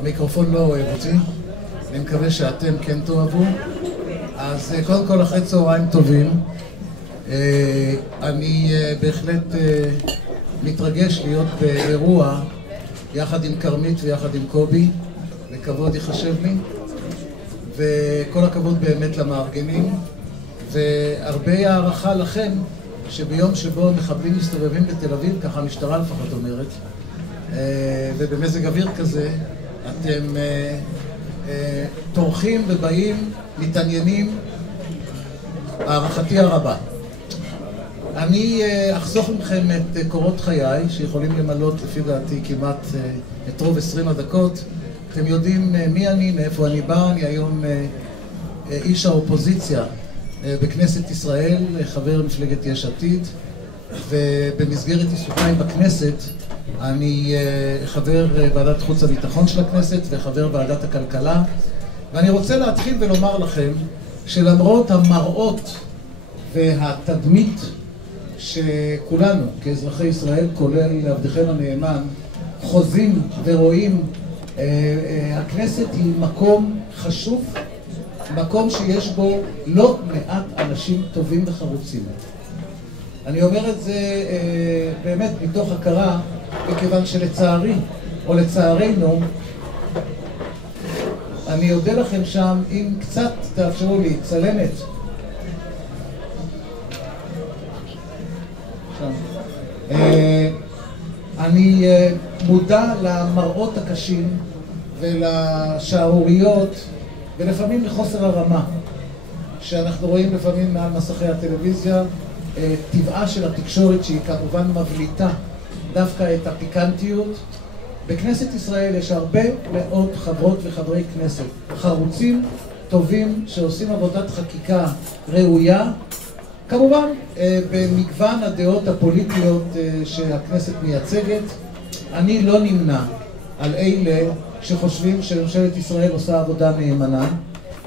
המיקרופון לא אוהב אותי, אני מקווה שאתם כן תאהבו. אז קודם כל אחרי צהריים טובים, אני בהחלט מתרגש להיות באירוע יחד עם קרמית ויחד עם קובי, לכבוד יחשב לי, וכל הכבוד באמת למארגנים, והרבה הערכה לכם שביום שבו מחבלים מסתובבים בתל אביב, ככה המשטרה לפחות אומרת, ובמזג אוויר כזה, אתם תורכים ובאים, מתעניינים, הערכתי הרבה. אני אחסוך מכם את קורות חיי, שיכולים למלות לפי דעתי כמעט את רוב 20 הדקות. אתם יודעים מי אני, מאיפה אני בא, אני היום איש האופוזיציה בכנסת ישראל, חבר מפלגת יש עתיד, ובמסגרת עיסוקיי בכנסת אני חבר ועדת חוץ הביטחון של הכנסת וחבר ועדת הכלכלה, ואני רוצה להתחיל ולומר לכם שלמרות המראות והתדמית שכולנו כאזרחי ישראל, כולל עבדכם הנאמן, חוזים ורואים, הכנסת היא מקום חשוב, מקום שיש בו לא מעט אנשים טובים וחרוצים. אני אומר את זה באמת מתוך הכרה, מכיוון שלצערי, או לצערנו, אני אודה לכם שם, אם קצת תאפשרו לי, צלמת. אני מודע למראות הקשים ולשערוריות ולפעמים לחוסר הרמה שאנחנו רואים לפעמים מעל מסכי הטלוויזיה. טבעה של התקשורת שהיא כמובן מבליטה דווקא את הפיקנטיות. בכנסת ישראל יש הרבה מאוד חברות וחברי כנסת חרוצים, טובים, שעושים עבודת חקיקה ראויה, כמובן במגוון הדעות הפוליטיות שהכנסת מייצגת. אני לא נמנע על אלה שחושבים שממשלת ישראל עושה עבודה נאמנה,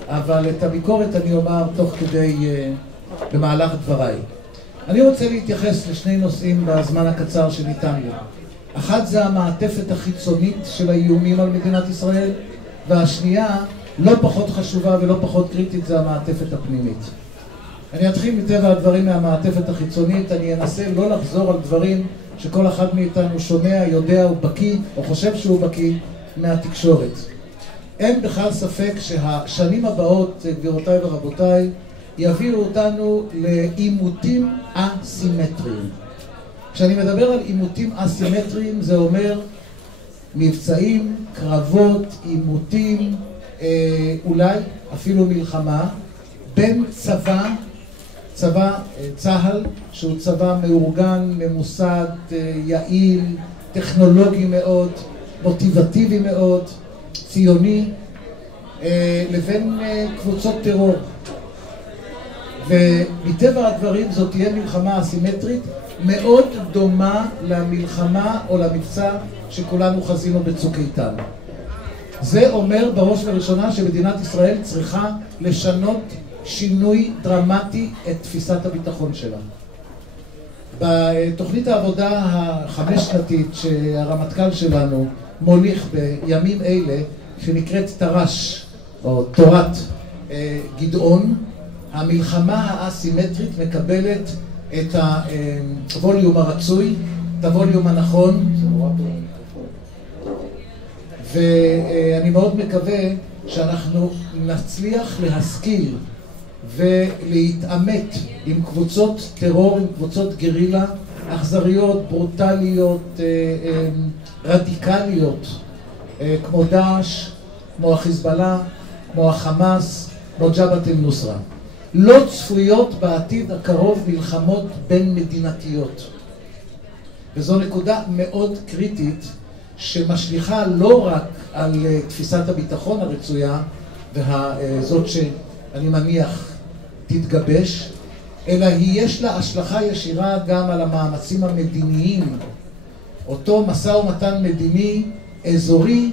אבל את הביקורת אני אומר תוך כדי במהלך דבריי. אני רוצה להתייחס לשני נושאים בזמן הקצר שניתן לי. אחת זה המעטפת החיצונית של האיומים על מדינת ישראל, והשנייה, לא פחות חשובה ולא פחות קריטית, זה המעטפת הפנימית. אני אתחיל מטבע הדברים מהמעטפת החיצונית. אני אנסה לא לחזור על דברים שכל אחד מאיתנו שומע, יודע ובקיא, או חושב שהוא בקיא, מהתקשורת. אין בכלל ספק שהשנים הבאות, גבירותיי ורבותיי, יביאו אותנו לעימותים אסימטריים. כשאני מדבר על עימותים אסימטריים, זה אומר מבצעים, קרבות, עימותים, אולי אפילו מלחמה, בין צה"ל, שהוא צבא מאורגן, ממוסד, יעיל, טכנולוגי מאוד, מוטיבטיבי מאוד, ציוני, לבין קבוצות טרור. ומטבע הדברים זאת תהיה מלחמה אסימטרית מאוד דומה למלחמה או למבצע שכולנו חזינו בצוק איתן. זה אומר בראש ובראשונה שמדינת ישראל צריכה לשנות שינוי דרמטי את תפיסת הביטחון שלה. בתוכנית העבודה החמש-שנתית שהרמטכ"ל שלנו מוליך בימים אלה, שנקראת תר"ש או תורת גדעון, המלחמה האסימטרית מקבלת את הווליום הרצוי, את הווליום הנכון, ואני מאוד מקווה שאנחנו נצליח להשכיל ולהתעמת עם קבוצות טרור, עם קבוצות גרילה, אכזריות, ברוטליות, רדיקליות, כמו דאעש, כמו החיזבאללה, כמו החמאס, כמו ג'בהת אל-נוסרה. לא צפויות בעתיד הקרוב מלחמות בין מדינתיות. וזו נקודה מאוד קריטית שמשליכה לא רק על תפיסת הביטחון הרצויה, וזאת שאני מניח תתגבש, אלא יש לה השלכה ישירה גם על המאמצים המדיניים. אותו משא ומתן מדיני אזורי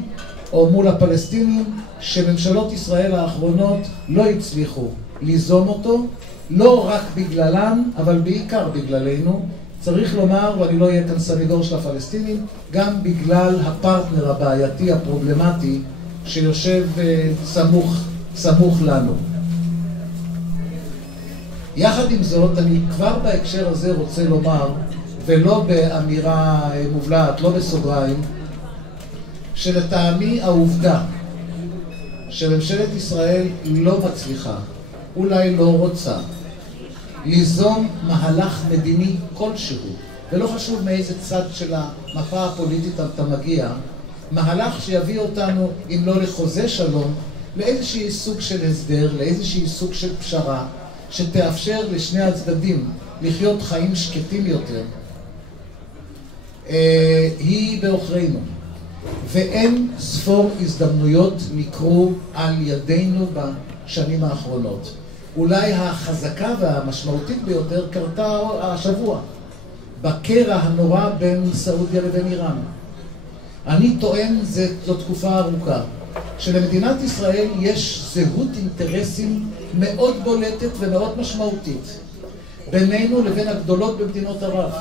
או מול הפלסטינים שממשלות ישראל האחרונות לא הצליחו ליזום אותו, לא רק בגללם, אבל בעיקר בגללנו. צריך לומר, ואני לא אהיה כאן סניגור של הפלסטינים, גם בגלל הפרטנר הבעייתי, הפרובלמטי, שיושב סמוך לנו. יחד עם זאת, אני כבר בהקשר הזה רוצה לומר, ולא באמירה מובלעת, לא בסוגריים, שלטעמי העובדה שממשלת ישראל לא מצליחה, אולי לא רוצה, ליזום מהלך מדיני כלשהו, ולא חשוב מאיזה צד של המפה הפוליטית אתה מגיע, מהלך שיביא אותנו, אם לא לחוזה שלום, לאיזשהי סוג של הסדר, לאיזשהי סוג של פשרה, שתאפשר לשני הצדדים לחיות חיים שקטים יותר, היא באוכרינו. ואין ספור הזדמנויות נקרו על ידינו בשנים האחרונות. אולי החזקה והמשמעותית ביותר קרתה השבוע, בקרע הנורא בין סעודיה לבין איראן. אני טוען, זו תקופה ארוכה, שלמדינת ישראל יש זהות אינטרסים מאוד בולטת ומאוד משמעותית בינינו לבין הגדולות במדינות ערב.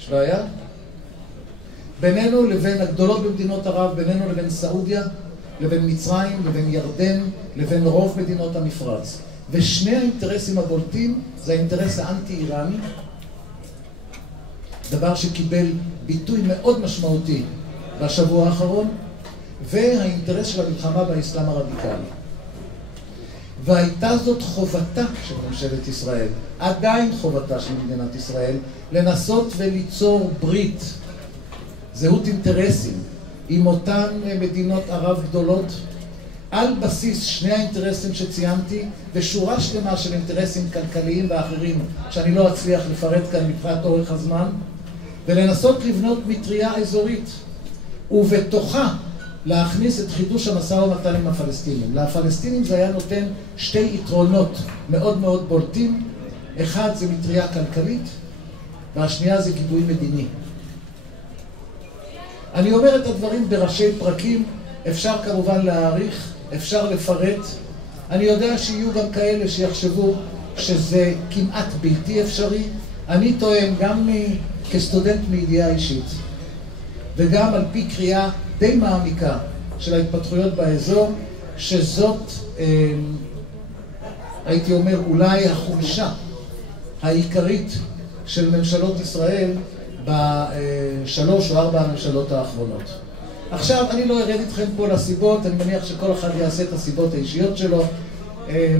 יש בעיה? בינינו לבין הגדולות במדינות ערב, בינינו לבין סעודיה, לבין מצרים, לבין ירדן, לבין רוב מדינות המפרץ. ושני האינטרסים הבולטים זה האינטרס האנטי-איראני, דבר שקיבל ביטוי מאוד משמעותי בשבוע האחרון, והאינטרס של המלחמה באסלאם הרדיקלי. והייתה זאת חובתה של ממשלת ישראל, עדיין חובתה של מדינת ישראל, לנסות וליצור ברית, זהות אינטרסים, עם אותן מדינות ערב גדולות, על בסיס שני האינטרסים שציינתי, ושורה שלמה של אינטרסים כלכליים ואחרים, שאני לא אצליח לפרט כאן מבחינת אורך הזמן, ולנסות לבנות מטריה אזורית, ובתוכה להכניס את חידוש המשא ומתן עם הפלסטינים. לפלסטינים זה היה נותן שתי יתרונות מאוד מאוד בולטים. אחד זה מטריה כלכלית, והשנייה זה גיבוי מדיני. אני אומר את הדברים בראשי פרקים, אפשר כמובן להעריך, אפשר לפרט. אני יודע שיהיו גם כאלה שיחשבו שזה כמעט בלתי אפשרי. אני טוען גם כסטודנט מידיעה אישית, וגם על פי קריאה די מעמיקה של ההתפתחויות באזור, שזאת, הייתי אומר, אולי החולשה העיקרית של ממשלות ישראל בשלוש או ארבע הממשלות האחרונות. עכשיו, אני לא ארד איתכם פה לסיבות, אני מניח שכל אחד יעשה את הסיבות האישיות שלו,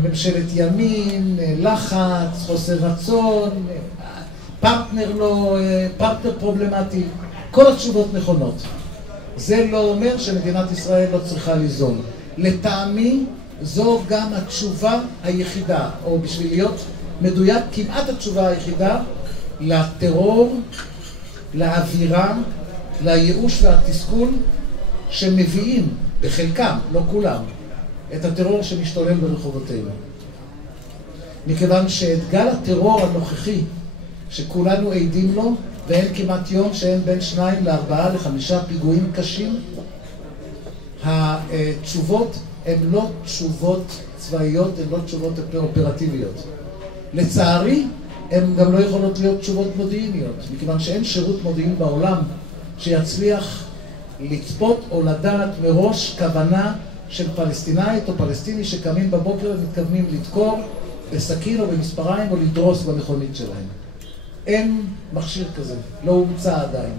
ממשלת ימין, לחץ, חוסר רצון, פרטנר פרובלמטי, כל התשובות נכונות. זה לא אומר שמדינת ישראל לא צריכה ליזום. לטעמי זו גם התשובה היחידה, או בשביל להיות מדויק, כמעט התשובה היחידה לטרור, לאווירה, לייאוש והתסכול שמביאים בחלקם, לא כולם, את הטרור שמשתולל ברחובותינו. מכיוון שאת גל הטרור הנוכחי שכולנו עדים לו, ואין כמעט יום שאין בין 2 ל4 ל5 פיגועים קשים, התשובות הן לא תשובות צבאיות, הן לא תשובות אופרטיביות. לצערי, הן גם לא יכולות להיות תשובות מודיעיניות, מכיוון שאין שירות מודיעין בעולם שיצליח לצפות או לדעת מראש כוונה של פלסטינאית או פלסטיני שקמים בבוקר ומתכוונים לדקור בסכין או במספריים או לדרוס במכונית שלהם. אין מכשיר כזה, לא הומצא עדיין.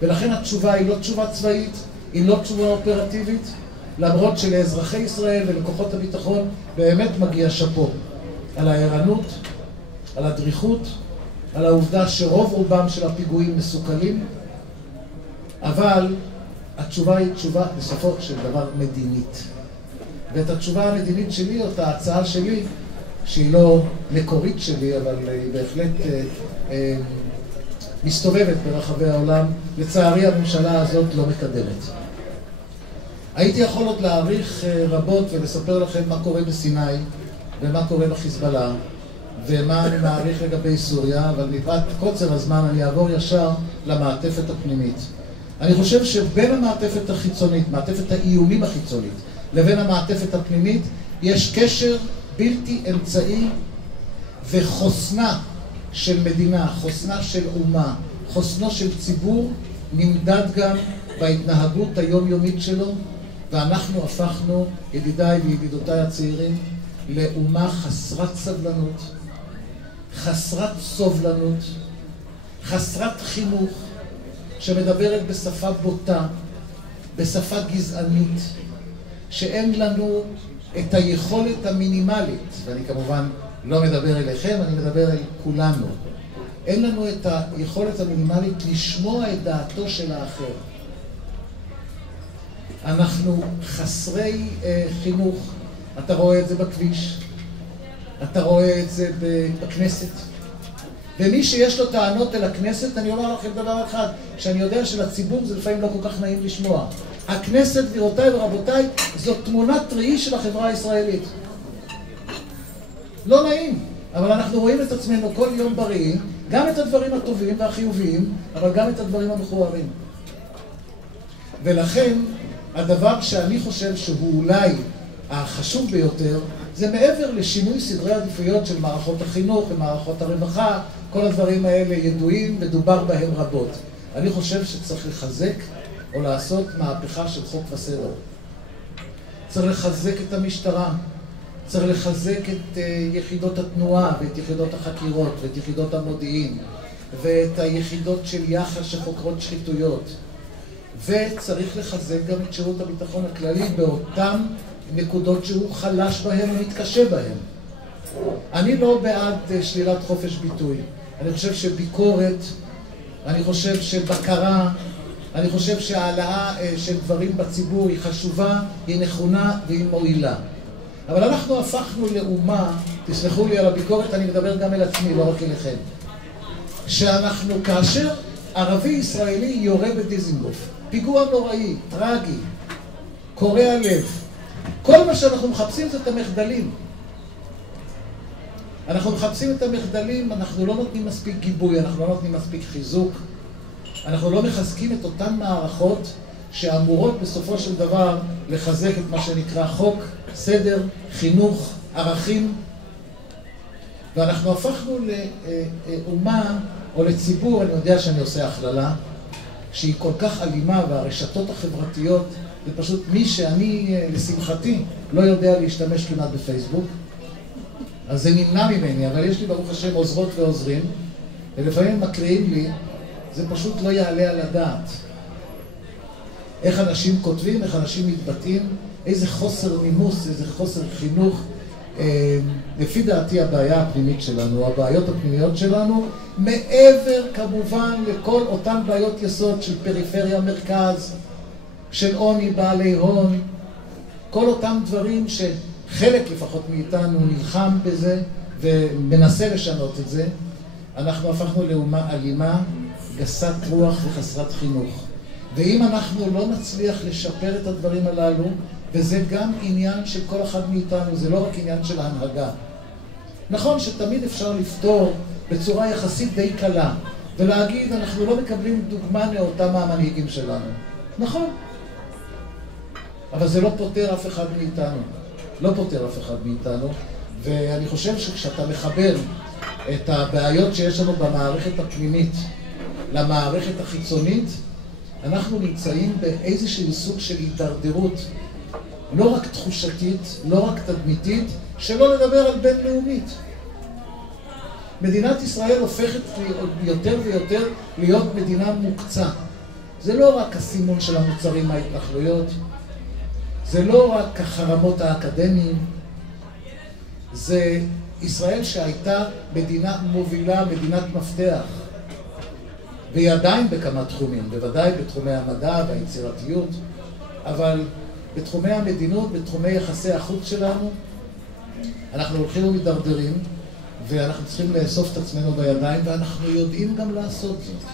ולכן התשובה היא לא תשובה צבאית, היא לא תשובה אופרטיבית, למרות שלאזרחי ישראל ולכוחות הביטחון באמת מגיע שפו על הערנות, על הדריכות, על העובדה שרוב רובם של הפיגועים מסוכלים, אבל התשובה היא תשובה בסופו של דבר מדינית. ואת התשובה המדינית שלי, או את ההצעה שלי, שהיא לא מקורית שלי, אבל היא בהחלט מסתובבת ברחבי העולם, לצערי הממשלה הזאת לא מקדמת. הייתי יכול עוד להעריך רבות ולספר לכם מה קורה בסיני, ומה קורה בחיזבאללה, ומה אני מעריך לגבי סוריה, אבל מפאת קוצר הזמן אני אעבור ישר למעטפת הפנימית. אני חושב שבין המעטפת החיצונית, מעטפת האיומים החיצונית, לבין המעטפת הפנימית, יש קשר בלתי אמצעי וחוסנה של מדינה, חוסנה של אומה, חוסנו של ציבור, נמדד גם בהתנהגות היומיומית שלו, ואנחנו הפכנו, ידידיי וידידותיי הצעירים, לאומה חסרת סבלנות, חסרת סובלנות, חסרת חינוך, שמדברת בשפה בוטה, בשפה גזענית, שאין לנו את היכולת המינימלית, ואני כמובן לא מדבר אליכם, אני מדבר אל כולנו. אין לנו את היכולת המינימלית לשמוע את דעתו של האחר. אנחנו חסרי חינוך, אתה רואה את זה בכביש, אתה רואה את זה בכנסת. ומי שיש לו טענות אל הכנסת, אני אומר לכם דבר אחד, שאני יודע שלציבור זה לפעמים לא כל כך נעים לשמוע. הכנסת, גבירותיי ורבותיי, זאת תמונת ראי של החברה הישראלית. לא נעים, אבל אנחנו רואים את עצמנו כל יום בראי, גם את הדברים הטובים והחיוביים, אבל גם את הדברים המכוערים. ולכן, הדבר שאני חושב שהוא אולי החשוב ביותר, זה מעבר לשינוי סדרי עדיפויות של מערכות החינוך ומערכות הרווחה, כל הדברים האלה ידועים ודובר בהם רבות. אני חושב שצריך לחזק או לעשות מהפכה של חוק וסדר. צריך לחזק את המשטרה, צריך לחזק את יחידות התנועה ואת יחידות החקירות ואת יחידות המודיעין ואת היחידות של יח"א שחוקרות שחיתויות. וצריך לחזק גם את שירות הביטחון הכללי באותן נקודות שהוא חלש בהן ומתקשה בהן. אני לא בעד שלילת חופש ביטוי. אני חושב שביקורת, אני חושב שבקרה, אני חושב שהעלאה של דברים בציבור היא חשובה, היא נכונה והיא מועילה. אבל אנחנו הפכנו לאומה, תסלחו לי על הביקורת, אני מדבר גם אל עצמי, לא רק אליכם. שאנחנו, כאשר ערבי ישראלי יורה בדיזינגוף, פיגוע נוראי, טרגי, קורע לב, כל מה שאנחנו מחפשים זה את המחדלים. אנחנו מחפשים את המחדלים, אנחנו לא נותנים מספיק גיבוי, אנחנו לא נותנים מספיק חיזוק, אנחנו לא מחזקים את אותן מערכות שאמורות בסופו של דבר לחזק את מה שנקרא חוק, סדר, חינוך, ערכים, ואנחנו הפכנו לאומה או לציבור, אני יודע שאני עושה הכללה, שהיא כל כך אלימה, והרשתות החברתיות, זה פשוט מי שאני, לשמחתי, לא יודע להשתמש כמעט בפייסבוק, אז זה נמנע ממני, אבל יש לי ברוך השם עוזרות ועוזרים, ולפעמים מקריאים לי, זה פשוט לא יעלה על הדעת. איך אנשים כותבים, איך אנשים מתבטאים, איזה חוסר נימוס, איזה חוסר חינוך. לפי דעתי הבעיה הפנימית שלנו, הבעיות הפנימיות שלנו, מעבר כמובן לכל אותן בעיות יסוד של פריפריה מרכז, של עוני בעלי הון, כל אותם דברים שחלק לפחות מאיתנו נלחם בזה ומנסה לשנות את זה, אנחנו הפכנו לאומה אלימה, גסת רוח וחסרת חינוך. ואם אנחנו לא נצליח לשפר את הדברים הללו, וזה גם עניין של כל אחד מאיתנו, זה לא רק עניין של ההנהגה. נכון שתמיד אפשר לפתור בצורה יחסית די קלה, ולהגיד אנחנו לא מקבלים דוגמה נאותה מהמנהיגים שלנו. נכון. אבל זה לא פותר אף אחד מאיתנו. לא פותר אף אחד מאיתנו, ואני חושב שכשאתה מחבר את הבעיות שיש לנו במערכת הפנימית למערכת החיצונית, אנחנו נמצאים באיזשהו סוג של הידרדרות, לא רק תחושתית, לא רק תדמיתית, שלא לדבר על בינלאומית. מדינת ישראל הופכת יותר ויותר להיות מדינה מוקצה. זה לא רק הסימון של המוצרים מההתנחלויות, זה לא רק החרמות האקדמיים, זה ישראל שהייתה מדינה מובילה, מדינת מפתח. והיא עדיין בכמה תחומים, בוודאי בתחומי המדע והיצירתיות, אבל בתחומי המדינות, בתחומי יחסי החוץ שלנו, אנחנו הולכים ומתדרדרים, ואנחנו צריכים לאסוף את עצמנו בידיים, ואנחנו יודעים גם לעשות זאת.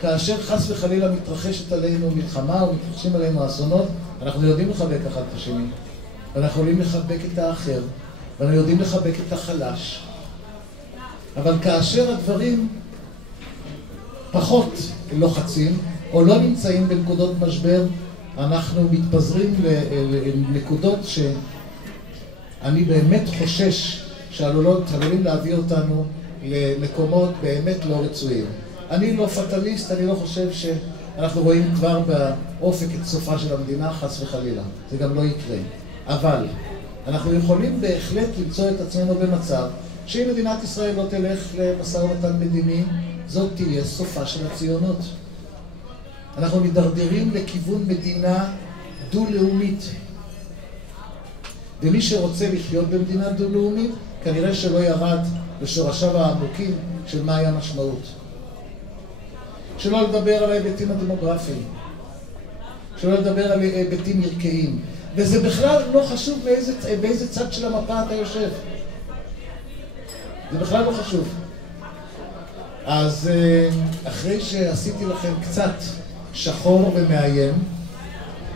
כאשר חס וחלילה מתרחשת עלינו מלחמה או מתרחשים עלינו אסונות, אנחנו יודעים לחבק אחד את השני, ואנחנו יכולים לחבק את האחר, ואנחנו יודעים לחבק את החלש. אבל כאשר הדברים פחות לוחצים, או לא נמצאים בנקודות משבר, אנחנו מתפזרים לנקודות שאני באמת חושש שעלולים להביא אותנו למקומות באמת לא רצויים. אני לא פטליסט, אני לא חושב שאנחנו רואים כבר באופק את סופה של המדינה, חס וחלילה. זה גם לא יקרה. אבל אנחנו יכולים בהחלט למצוא את עצמנו במצב שאם מדינת ישראל לא תלך למשא ומתן מדיני, זאת תהיה סופה של הציונות. אנחנו מדרדרים לכיוון מדינה דו-לאומית. ומי שרוצה לחיות במדינה דו-לאומית, כנראה שלא ירד לשורשיו העמוקים של מהי המשמעות. שלא לדבר על ההיבטים הדמוגרפיים. שלא לדבר על היבטים ערכיים. וזה בכלל לא חשוב באיזה צד של המפה אתה יושב. זה בכלל לא חשוב. אז אחרי שעשיתי לכם קצת שחור ומאיים,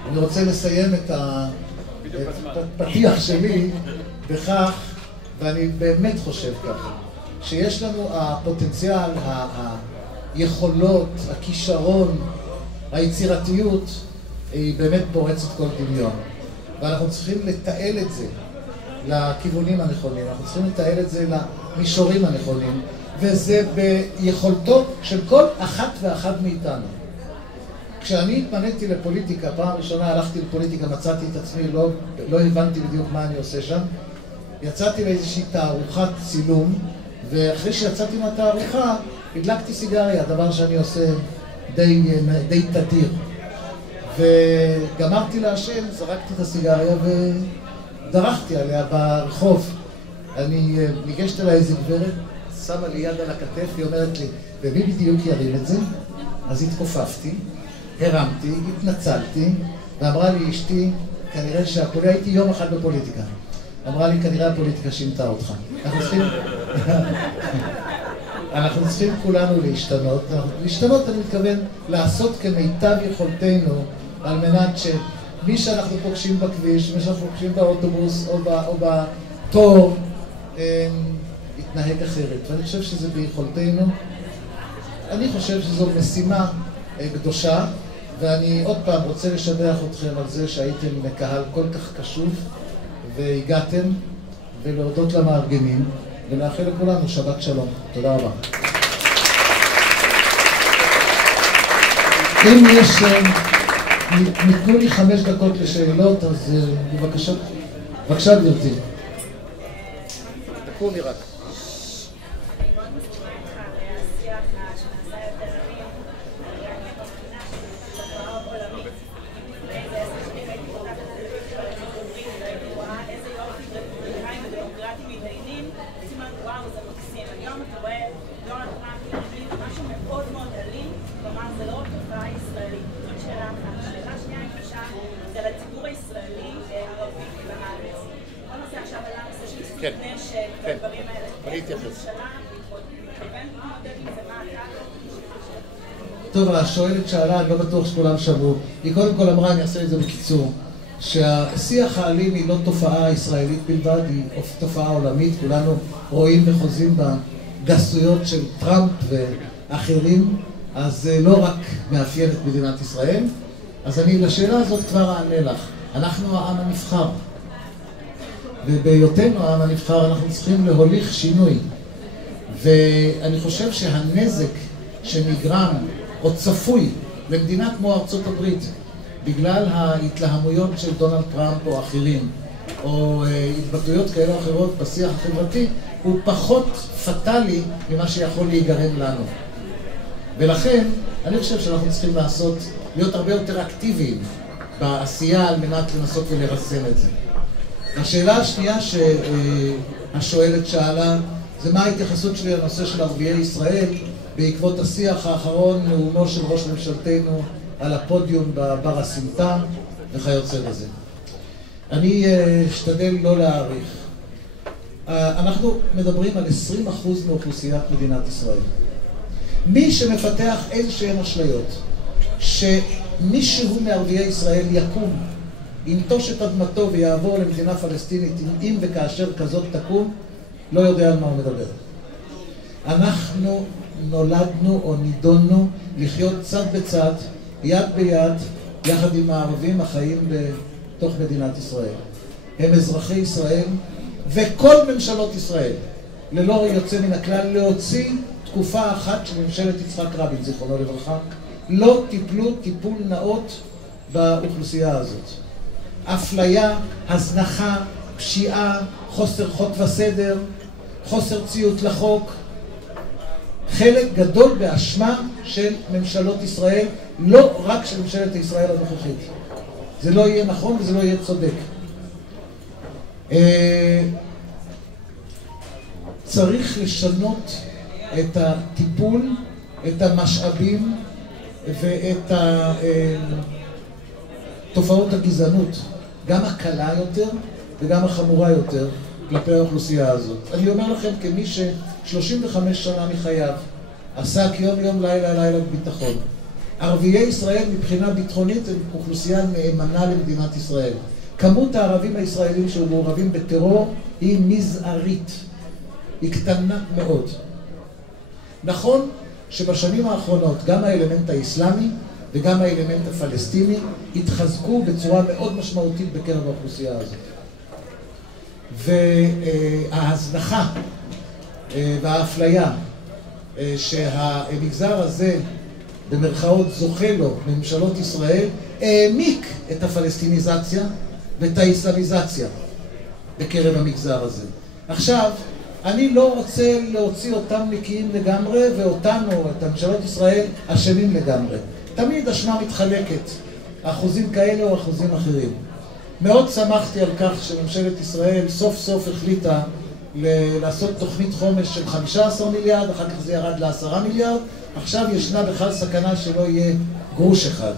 אני רוצה לסיים את הפתיח שלי בכך, ואני באמת חושב ככה, שיש לנו הפוטנציאל, היכולות, הכישרון, היצירתיות, היא באמת פורצת כל דמיון. ואנחנו צריכים לתעל את זה לכיוונים הנכונים, אנחנו צריכים לתעל את זה למישורים הנכונים, וזה ביכולתו של כל אחת ואחד מאיתנו. כשאני התפניתי לפוליטיקה, פעם ראשונה הלכתי לפוליטיקה, מצאתי את עצמי, לא הבנתי בדיוק מה אני עושה שם. יצאתי לאיזושהי תערוכת צילום, ואחרי שיצאתי מהתערוכה, הדלקתי סיגריה, דבר שאני עושה די תדיר. וגמרתי לעשן, זרקתי את הסיגריה ודרכתי עליה ברחוב. אני ניגשת אליי איזה גברת, שמה לי יד על הכתף, היא אומרת לי, ומי בדיוק ירים את זה? אז התכופפתי, הרמתי, התנצלתי, ואמרה לי אשתי, כנראה הייתי יום אחד בפוליטיקה. אמרה לי, כנראה הפוליטיקה שינתה אותך. אנחנו צריכים כולנו להשתנות. להשתנות, אני מתכוון, לעשות כמיטב יכולתנו, על מנת שמי שאנחנו פוגשים בכביש, מי שאנחנו פוגשים באוטובוס או בתור, יתנהג אחרת. ואני חושב שזה ביכולתנו. אני חושב שזו משימה קדושה, ואני עוד פעם רוצה לשבח אתכם על זה שהייתם קהל כל כך קשוב, והגעתם, ולהודות למארגנים, ולאחל לכולנו שבת שלום. תודה רבה. אם יש, ניתנו לי 5 דקות לשאלות, אז בבקשה. בבקשה, גברתי. תקומי רק. כן, כן, אני אתייחס. טוב, השואלת שאלה, אני לא בטוח שכולם שמעו. היא קודם כל אמרה, אני אעשה את זה בקיצור, שהשיח האלים היא לא תופעה ישראלית בלבד, היא תופעה עולמית. כולנו רואים וחוזים בגסויות של טראמפ ואחרים, אז זה לא רק מאפיין את מדינת ישראל. אז אני לשאלה הזאת כבר אענה לך. אנחנו העם הנבחר. ובהיותנו העם הנבחר אנחנו צריכים להוליך שינוי. ואני חושב שהנזק שנגרם או צפוי למדינה כמו ארצות הברית, בגלל ההתלהמויות של דונלד טראמפ או אחרים, או התבטאויות כאלה או אחרות בשיח החברתי, הוא פחות פטלי ממה שיכול להיגרם לנו. ולכן אני חושב שאנחנו צריכים להיות הרבה יותר אקטיביים בעשייה על מנת לנסות ולרסן את זה. השאלה השנייה שהשואלת שאלה, זה מה ההתייחסות שלי לנושא של ערביי ישראל בעקבות השיח האחרון, נאומו של ראש ממשלתנו על הפודיום בבר הסמטה וכיוצא בזה. אני אשתדל לא להאריך. אנחנו מדברים על 20% מאוכלוסיית מדינת ישראל. מי שמפתח איזשהן אשליות שמישהו מערביי ישראל יקום, ינטוש את אדמתו ויעבור למדינה פלסטינית, אם וכאשר כזאת תקום, לא יודע על מה הוא מדבר. אנחנו נולדנו או נידונו לחיות צד בצד, יד ביד, יחד עם הערבים החיים בתוך מדינת ישראל. הם אזרחי ישראל, וכל ממשלות ישראל, ללא יוצא מן הכלל, להוציא תקופה אחת של ממשלת יצחק רבין, זיכרונו לברכה, לא טיפלו טיפול נאות באוכלוסייה הזאת. אפליה, הזנחה, פשיעה, חוסר חוק וסדר, חוסר ציות לחוק, חלק גדול באשמה של ממשלות ישראל, לא רק של ממשלת ישראל הנוכחית. זה לא יהיה נכון וזה לא יהיה צודק. צריך לשנות את הטיפול, את המשאבים ואת תופעות הגזענות, גם הקלה יותר וגם החמורה יותר כלפי האוכלוסייה הזאת. אני אומר לכם כמי ש35 שנה מחייו עסק יום יום לילה לילה בביטחון. ערביי ישראל מבחינה ביטחונית הם אוכלוסייה נאמנה למדינת ישראל. כמות הערבים הישראלים שמעורבים בטרור היא מזערית, היא קטנה מאוד. נכון שבשנים האחרונות גם האלמנט האסלאמי וגם האלמנט הפלסטיני התחזקו בצורה מאוד משמעותית בקרב האוכלוסייה הזאת. וההזנחה והאפליה שהמגזר הזה במרכאות זוכה לו מממשלות ישראל העמיק את הפלסטיניזציה ואת האסלאמיזציה בקרב המגזר הזה. עכשיו, אני לא רוצה להוציא אותם נקיים לגמרי ואותנו, את הממשלות ישראל, אשמים לגמרי. תמיד אשמה מתחלקת, אחוזים כאלה או אחוזים אחרים. מאוד שמחתי על כך שממשלת ישראל סוף סוף החליטה לעשות תוכנית חומש של 15 מיליארד, אחר כך זה ירד ל10 מיליארד, עכשיו ישנה בכלל סכנה שלא יהיה גרוש אחד.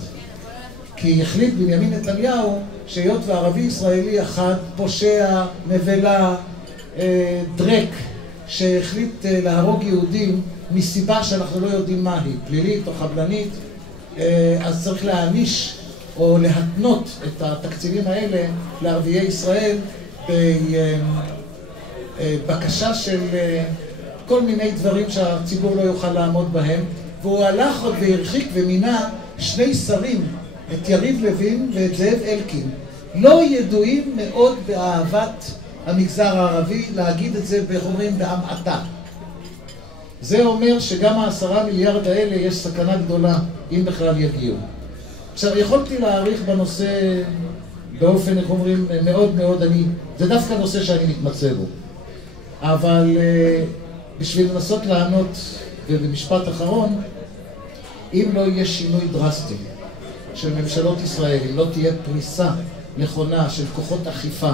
כי החליט בנימין נתניהו שהיות וערבי ישראלי אחד, פושע, נבלה, דרק, שהחליט להרוג יהודים מסיבה שאנחנו לא יודעים מה היא, פלילית או חבלנית, אז צריך להעניש או להתנות את התקציבים האלה לערביי ישראל בבקשה של כל מיני דברים שהציבור לא יוכל לעמוד בהם. והוא הלך עוד והרחיק ומינה שני שרים, את יריב לוין ואת זאב אלקין, לא ידועים מאוד באהבת המגזר הערבי, להגיד את זה בחומרים בהמעטה. זה אומר שגם 10 מיליארד האלה יש סכנה גדולה, אם בכלל יגיעו. עכשיו, יכולתי להעריך בנושא באופן, איך אומרים, מאוד מאוד, זה דווקא נושא שאני מתמצא בו. אבל בשביל לנסות לענות, ובמשפט אחרון, אם לא יהיה שינוי דרסטי של ממשלות ישראל, אם לא תהיה פריסה נכונה של כוחות אכיפה,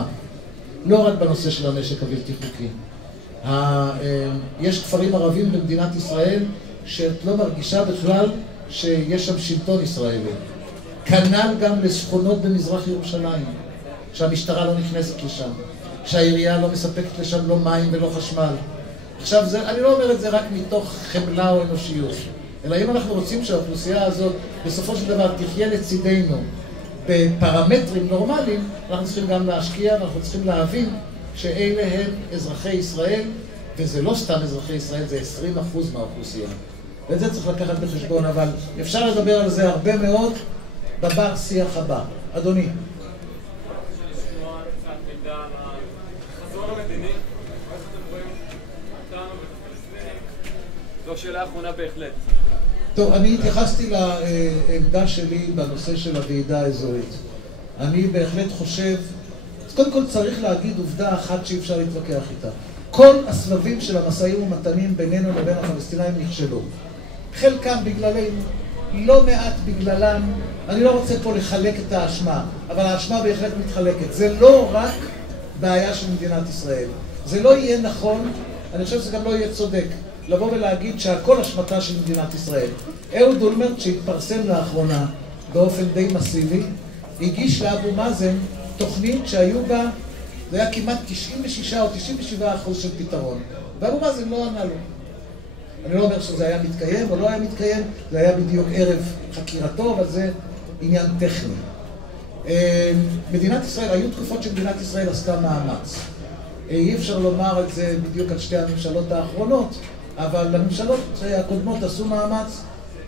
לא רק בנושא של הנשק הבלתי חוקי. יש כפרים ערבים במדינת ישראל שאת לא מרגישה בכלל שיש שם שלטון ישראלי. כנ"ל גם לשכונות במזרח ירושלים, שהמשטרה לא נכנסת לשם, שהעירייה לא מספקת לשם לא מים ולא חשמל. עכשיו, אני לא אומר את זה רק מתוך חמלה או אנושיות, אלא אם אנחנו רוצים שהאוכלוסייה הזאת בסופו של דבר תחיה לצידנו בפרמטרים נורמליים, אנחנו צריכים גם להשקיע, אנחנו צריכים להבין שאלה הם אזרחי ישראל, וזה לא סתם אזרחי ישראל, זה 20% מהאוכלוסייה. ואת זה צריך לקחת בחשבון, אבל אפשר לדבר על זה הרבה מאוד בבר שיח הבא. אדוני. החזון המדיני, איך אתם רואים אותנו ואת הפלסטינים? זו שאלה האחרונה בהחלט. טוב, אני התייחסתי לעמדה שלי בנושא של הוועידה האזורית. אני בהחלט חושב, קודם כל צריך להגיד עובדה אחת שאי אפשר להתווכח איתה. כל הסבבים של המשאים ומתנים בינינו לבין הפלסטינאים נכשלו. חלקם בגללנו, לא מעט בגללם. אני לא רוצה פה לחלק את האשמה, אבל האשמה בהחלט מתחלקת. זה לא רק בעיה של מדינת ישראל. זה לא יהיה נכון, אני חושב שזה גם לא יהיה צודק, לבוא ולהגיד שהכל אשמתה של מדינת ישראל. אהוד אולמרט שהתפרסם לאחרונה באופן די מסיבי, הגיש לאבו מאזן תוכנית שהיו בה, זה היה כמעט 96 או 97% של פתרון. ואבו מאזן לא ענה לו. אני לא אומר שזה היה מתקיים או לא היה מתקיים, זה היה בדיוק ערב חקירתו, אבל זה עניין טכני. מדינת ישראל, היו תקופות שמדינת ישראל עשתה מאמץ. אי אפשר לומר את זה בדיוק על שתי הממשלות האחרונות, אבל הממשלות הקודמות עשו מאמץ.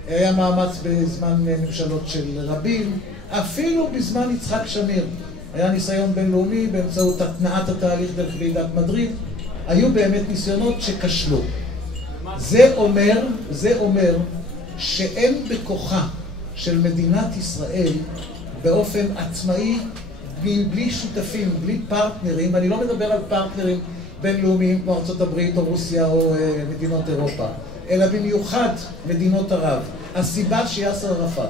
היה מאמץ בזמן ממשלות של רבין, אפילו בזמן יצחק שמיר. היה ניסיון בינלאומי באמצעות התנעת התהליך דרך ועידת מדריד, היו באמת ניסיונות שכשלו. זה אומר שאין בכוחה של מדינת ישראל באופן עצמאי, בלי שותפים, בלי פרטנרים, ואני לא מדבר על פרטנרים בינלאומיים כמו ארצות הברית או רוסיה או מדינות אירופה, אלא במיוחד מדינות ערב. הסיבה שיאסר ערפאת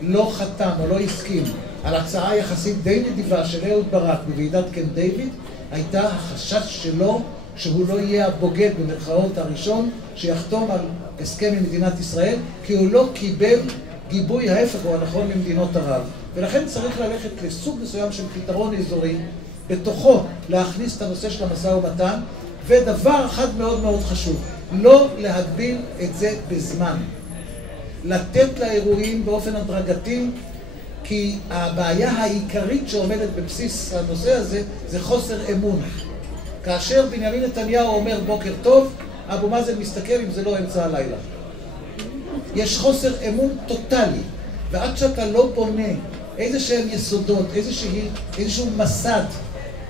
לא חתם או לא הסכים על הצעה יחסית די נדיבה של אהוד ברק בוועידת קמפ דיוויד, הייתה החשש שלו שהוא לא יהיה הבוגד במרכאות הראשון שיחתום על הסכם עם מדינת ישראל, כי הוא לא קיבל גיבוי ההפך או הנכון ממדינות ערב. ולכן צריך ללכת לסוג מסוים של פתרון אזורי, בתוכו להכניס את הנושא של המשא ומתן, ודבר אחד מאוד מאוד חשוב, לא להגביל את זה בזמן. לתת לאירועים באופן הדרגתי, כי הבעיה העיקרית שעומדת בבסיס הנושא הזה זה חוסר אמון. כאשר בנימין נתניהו אומר בוקר טוב, אבו מאזן מסתכל אם זה לא אמצע הלילה. יש חוסר אמון טוטלי, ועד שאתה לא בונה איזה שהם יסודות, איזשהו מסד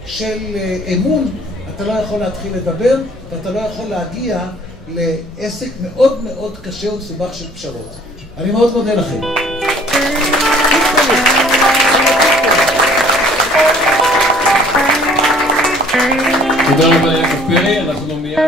של אמון, אתה לא יכול להתחיל לדבר, ואתה לא יכול להגיע לעסק מאוד מאוד קשה ומסובך של פשרות. אני מאוד מודה לכם. תודה רבה ליעקב פרי, אנחנו מיד...